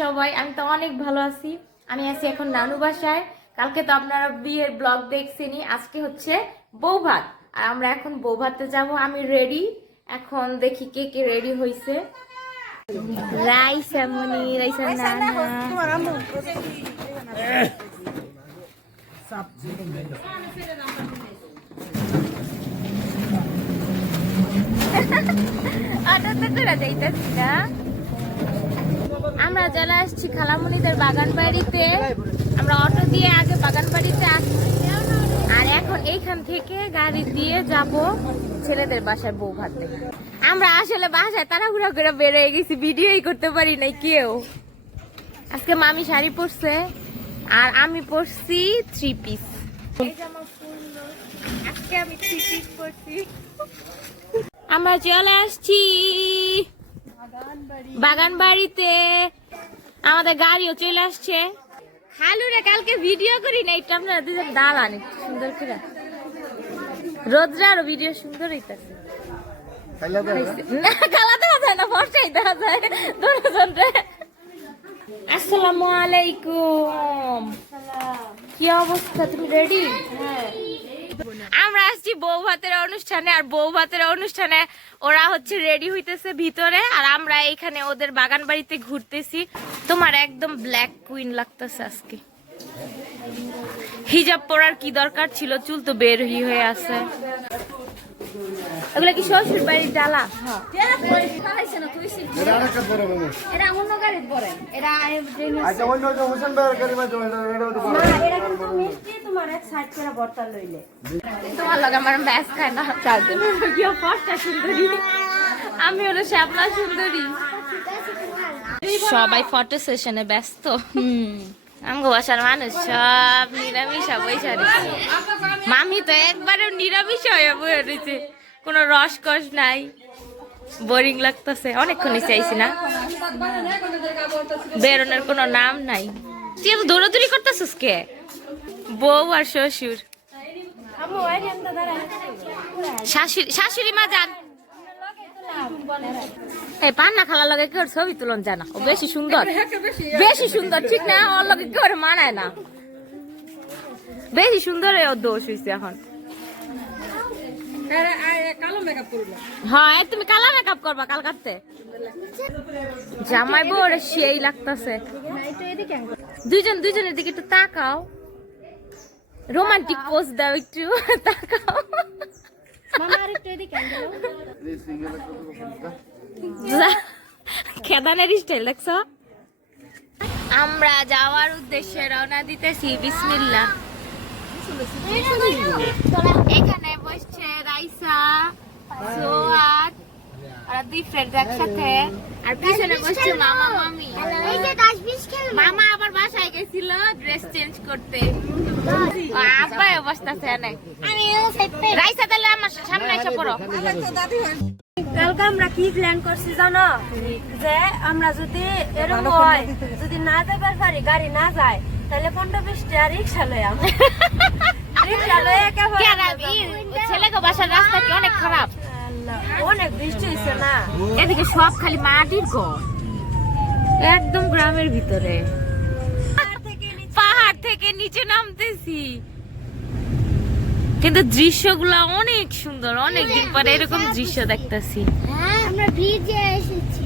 সবাই, আমি তো অনেক ভালো আছি। আমি আছি এখন নানু বাসায়। কালকে তো আপনারা বিয়ের ব্লগ দেখছেনি আজকে হচ্ছে বৌভাত। আর আমরা এখন বৌভাতে যাব। আমি রেডি এখন দেখি কে কে রেডি হয়েছে রাইসা মনি, রাইসা যাইতেছি না? আমরা চলে আসছি খালামুনিদের বাগান বাড়িতে আমরা অটো দিয়ে আগে বাগান বাড়িতে আসছি। আর এখন এইখান থেকে গাড়ি দিয়ে যাব ছেলেদের বাসায় বউ ভাতে আমরা আসলে বাসায় তাড়াহুড়া করে বেরিয়ে গেছি ভিডিওই করতে পারি নাই কেউ। আজকে মামি শাড়ি পরছে আর আমি পরছি থ্রি পিস আজকে আমি থ্রি পিস পরছি। আমরা চলে আসছি। বাগান বাড়িতে আমাদের গাড়িও চলে আসছে। খালু রে কালকে ভিডিও করি না এটা আপনারা দুজন দাঁড়ান একটু সুন্দর করে। রোদ্রা আরও ভিডিও সুন্দর হইতাছে। না কালা দেখা যায় না ফর্সাই দেখা যায়। দুজন আসসালামু আলাইকুম। কি অবস্থা তুমি রেডি আমরা আসছি বউ ভাতের অনুষ্ঠানে আর বউ ভাতের অনুষ্ঠানে ওরা হচ্ছে রেডি হইতেছে ভিতরে আর আমরা এইখানে ওদের বাগান বাড়িতে ঘুরতেছি। তোমার একদম ব্ল্যাক কুইন লাগতেছে আজকে। হিজাব পরার কি দরকার ছিল? চুল তো বের হই হয়ে আছে। এগুলা কি শ্বশুর বাড়ির ডালা? এটা অন্য গাড়িতে পড়ে এটা আচ্ছা অন্য যে হোসেন ভাইয়ের গাড়ি মাঝে এটা এটা তো না এটা কিন্তু মিষ্টি তোমার এক সাইড করে ভর্তা লইলে। তোমার লগে আমার ব্যাস খায় না আমি হলো শ্যামলা সুন্দরী। সবাই ফটো সেশনে ব্যস্ত। আমগো বাসার মানুষ সব নিরামিষ বৈশা মামি তো একবারে নিরামিষ হয়ে বয়ে রয়েছে। কোনো রস কস নাই। বোরিং লাগতেছে। অনেকক্ষণ চাইছি না। বেরোনোর কোনো নাম নাই। তুই এত দৌড়াদৌড়ি করতেছিস কে? বউ আর শ্বশুর। শাশুড়ি শাশুড়ি মা যান। এই পান্না খালা লগে কেউ ছবি তুলন জানা ও বেশি সুন্দর। বেশি সুন্দর, ঠিক না? ওর লগে কেউ মানায় না। বেশি সুন্দর ওর দোষ হয়েছে এখন। হ্যাঁ তুমি কালা মেকআপ করবা কাল কাটতে? জামাই বউ ওরে সেই লাগতাছে। দুইজন, দুইজনের দিকে একটু তাকাও। রোমান্টিক পোজ দাও একটু, তাকাও। মামা আর একটু এদিকে এই সিঙ্গেল কত পছন্দ খেদানের স্টাইল দেখছ? আমরা যাওয়ার উদ্দেশ্যে রওনা দিতেছি বিসমিল্লাহ। এখানে বসছে রাইসা সোয়াদ আর দুই ফ্রেন্ড একসাথে। আর পিছনে বসছে মামি মামা আবার বাসায় গেছিল ড্রেস চেঞ্জ করতে। আব্বা অবস্থাছে অনেক। রাইসা তাহলে আমার সামনে এসে পড়ো। কালকে আমরা কি প্ল্যান করছি জানো? যে আমরা যদি এরকম হয় যদি না যাবার পারি গাড়ি না যায় তাহলে পনেরো রিক্সা লই আমরা রিক্সা লই ছেলেকে বাসার রাস্তা কি অনেক খারাপ? অনেক বৃষ্টি হয়েছে না। এদিকে সব খালি মাটির ঘর। একদম গ্রামের ভিতরে। নিচে নামতেছি। কিন্তু দৃশ্যগুলো অনেক সুন্দর অনেক দিন পরে এরকম দৃশ্য দেখতেছি। হ্যাঁ আমরা ব্রিজে এসেছি।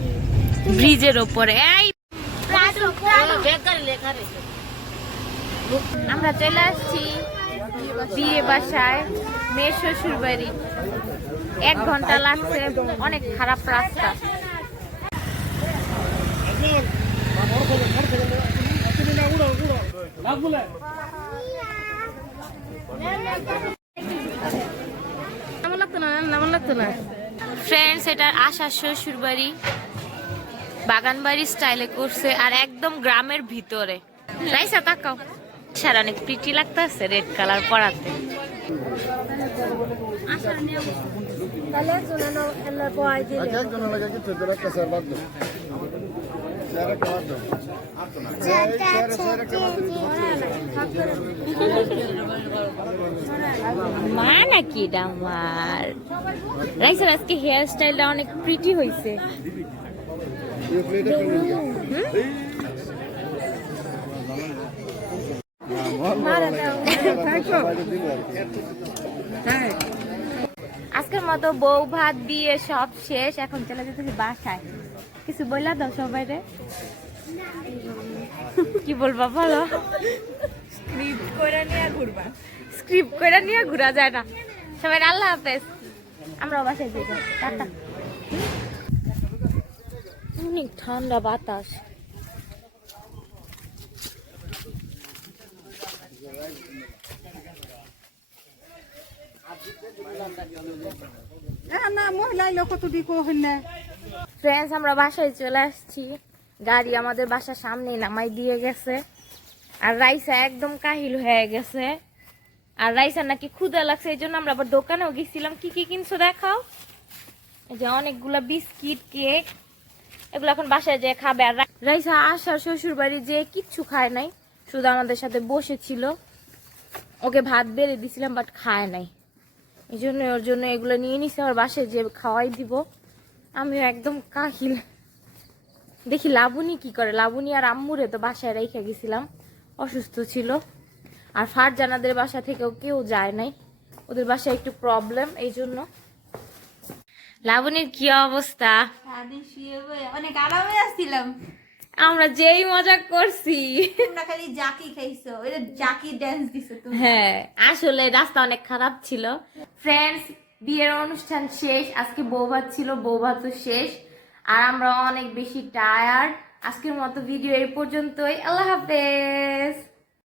ব্রিজের ওপরে এই আমরা চলে আসছি বিয়ে বাসায় মেয়ে শ্বশুর বাড়ি এক ঘণ্টা লাগছে অনেক খারাপ রাস্তা। এমন লাগতো না? এমন লাগতো না? ফ্রেন্ডস এটা আশা শ্বশুর বাড়ি বাগান বাড়ি স্টাইলে করছে আর একদম গ্রামের ভিতরে। রাইসা তাকাও। স্যার অনেক প্রিটি লাগতেছে রেড কালার পরাতে। মা নাকি এটা আমার? রাইসার আজকে হেয়ার স্টাইলটা অনেক প্রিটি হয়েছে আজকের মতো বউ ভাত, বিয়ে সব শেষ, এখন চলে যেতেছি বাসায়। কিছু বললা দাও সবাই রে কি বলবা বলো। স্ক্রিপ্ট করে নিয়ে ঘুরবা। স্ক্রিপ্ট করে নিয়ে ঘুরা যায় না। সবাই আল্লাহ হাফেজ। আমরা বাসায় যাই টাটা। অনেক ঠান্ডা বাতাস। না না মহিলা লোক তো দিকো হইলে। ফ্রেন্ডস আমরা বাসায় চলে আসছি। গাড়ি আমাদের বাসার সামনে নামাই দিয়ে গেছে। আর রাইসা একদম কাহিল হয়ে গেছে। আর রাইসা নাকি ক্ষুদা লাগছে, এই জন্য আমরা আবার দোকানেও গেছিলাম। কি কি কিনছো দেখাও? যে অনেকগুলা বিস্কিট, কেক, এগুলো এখন বাসায় যেয়ে খাবে। আর রাইসা আসার শ্বশুর বাড়ি যে কিচ্ছু খায় নাই, শুধু আমাদের সাথে বসেছিল। ওকে ভাত বেড়ে দিছিলাম বাট খায় নাই। এই জন্য ওর জন্য এগুলো নিয়ে নিছে আমার বাসায় যে খাওয়াই দিব। আমিও একদম কাহিল। দেখি লাবণী কি করে? লাবণী আর আম্মুরে তো বাসায় রেখে গেছিলাম। অসুস্থ ছিল। আর ফারজানাদের বাসা থেকেও কেউ যায় নাই। ওদের বাসায় একটু প্রবলেম এই জন্য। লাবণীর কি অবস্থা? অনেক আরামে আসছিলাম। আমরা যেই মজা করছি। তোমরা খালি জাকি খাইছো। ওই জাকি ড্যান্স দিছো তুমি হ্যাঁ আসলে রাস্তা অনেক খারাপ ছিল। ফ্রেন্ডস বিয়ের অনুষ্ঠান শেষ, আজকে বউ ভাত ছিল বৌভাত তো শেষ। আর আমরা অনেক বেশি টায়ার্ড আজকের মতো ভিডিও এই পর্যন্তই। আল্লাহ হাফেজ।